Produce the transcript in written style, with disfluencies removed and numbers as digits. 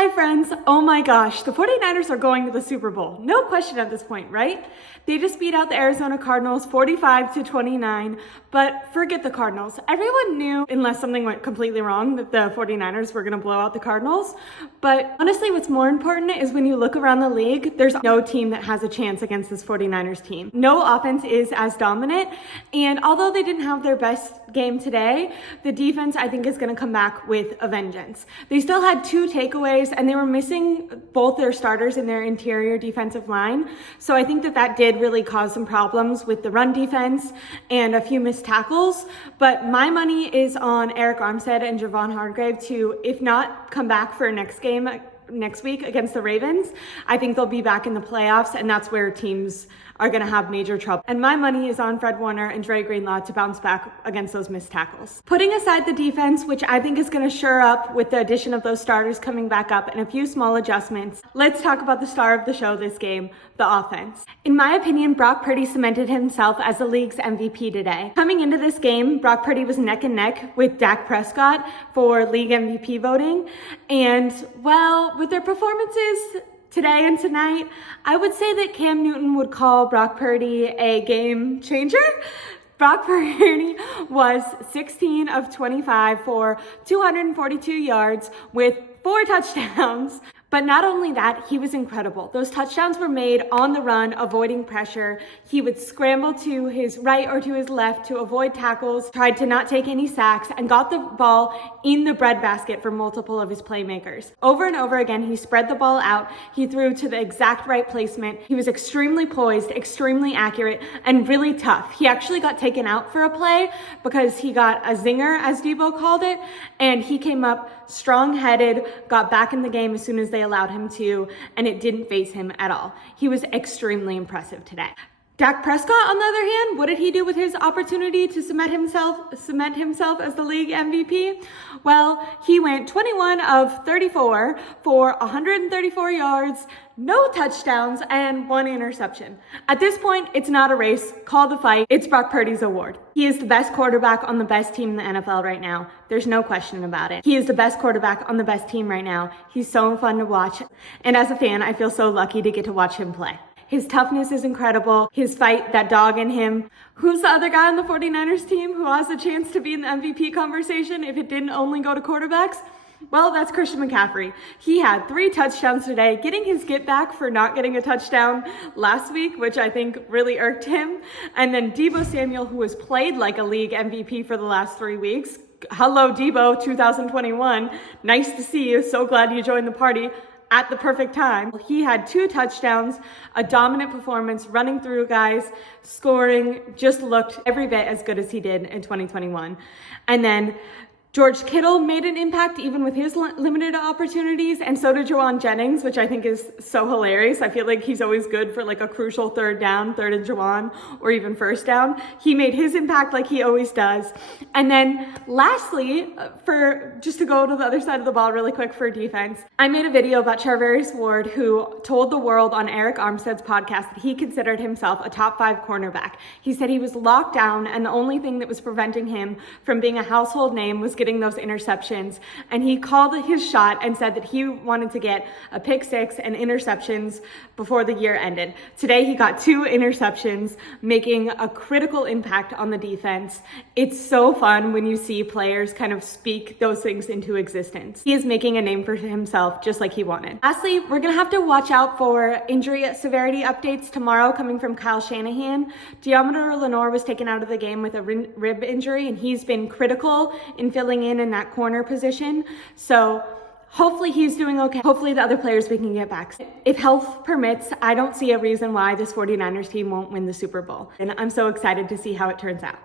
Hi friends, oh my gosh, the 49ers are going to the Super Bowl. No question at this point, right? They just beat out the Arizona Cardinals 45-29, but forget the Cardinals. Everyone knew, unless something went completely wrong, that the 49ers were gonna blow out the Cardinals. But honestly, what's more important is when you look around the league, there's no team that has a chance against this 49ers team. No offense is as dominant, and although they didn't have their best game today, the defense I think is gonna come back with a vengeance. They still had 2 takeaways and they were missing both their starters in their interior defensive line. So I think that did really cause some problems with the run defense and a few missed tackles. But my money is on Arik Armstead and Javon Hargrave to, if not come back for next week against the Ravens. I think they'll be back in the playoffs, and that's where teams are going to have major trouble. And my money is on Fred Warner and Dre Greenlaw to bounce back against those missed tackles. Putting aside the defense, which I think is going to shore up with the addition of those starters coming back up and a few small adjustments, let's talk about the star of the show this game, the offense. In my opinion, Brock Purdy cemented himself as the league's MVP today. Coming into this game, Brock Purdy was neck and neck with Dak Prescott for league MVP voting. And well, with their performances today and tonight, I would say that Cam Newton would call Brock Purdy a game changer. Brock Purdy was 16 of 25 for 242 yards with 4 touchdowns. But not only that, he was incredible. Those touchdowns were made on the run, avoiding pressure. He would scramble to his right or to his left to avoid tackles, tried to not take any sacks, and got the ball in the breadbasket for multiple of his playmakers. Over and over again, he spread the ball out. He threw to the exact right placement. He was extremely poised, extremely accurate, and really tough. He actually got taken out for a play because he got a zinger, as Debo called it, and he came up strong-headed, got back in the game as soon as they allowed him to, and it didn't faze him at all. He was extremely impressive today. Dak Prescott, on the other hand, what did he do with his opportunity to cement himself as the league MVP? Well, he went 21 of 34 for 134 yards, no touchdowns, and 1 interception. At this point, it's not a race. Call the fight. It's Brock Purdy's award. He is the best quarterback on the best team in the NFL right now. There's no question about it. He is the best quarterback on the best team right now. He's so fun to watch. And as a fan, I feel so lucky to get to watch him play. His toughness is incredible. His fight, that dog in him. Who's the other guy on the 49ers team who has a chance to be in the MVP conversation if it didn't only go to quarterbacks? Well, that's Christian McCaffrey. He had 3 touchdowns today, getting his get back for not getting a touchdown last week, which I think really irked him. And then Debo Samuel, who has played like a league MVP for the last 3 weeks. Hello, Debo, 2021. Nice to see you. So glad you joined the party at the perfect time. He had 2 touchdowns, a dominant performance, running through guys, scoring, just looked every bit as good as he did in 2021. And then George Kittle made an impact even with his limited opportunities, and so did Jauan Jennings, which I think is so hilarious. I feel like he's always good for like a crucial 3rd down, 3rd and Jauan, or even 1st down. He made his impact like he always does. And then lastly, just to go to the other side of the ball really quick for defense, I made a video about Charvarius Ward, who told the world on Arik Armstead's podcast that he considered himself a top 5 cornerback. He said he was locked down, and the only thing that was preventing him from being a household name was getting those interceptions. And he called his shot and said that he wanted to get a pick 6 and interceptions before the year ended. Today he got 2 interceptions, making a critical impact on the defense. It's so fun when you see players kind of speak those things into existence. He is making a name for himself just like he wanted. Lastly, we're gonna have to watch out for injury severity updates tomorrow coming from Kyle Shanahan. Deommodore Lenoir was taken out of the game with a rib injury, and he's been critical in filling in that corner position. So hopefully he's doing okay. Hopefully the other players we can get back. If health permits, I don't see a reason why this 49ers team won't win the Super Bowl. And I'm so excited to see how it turns out.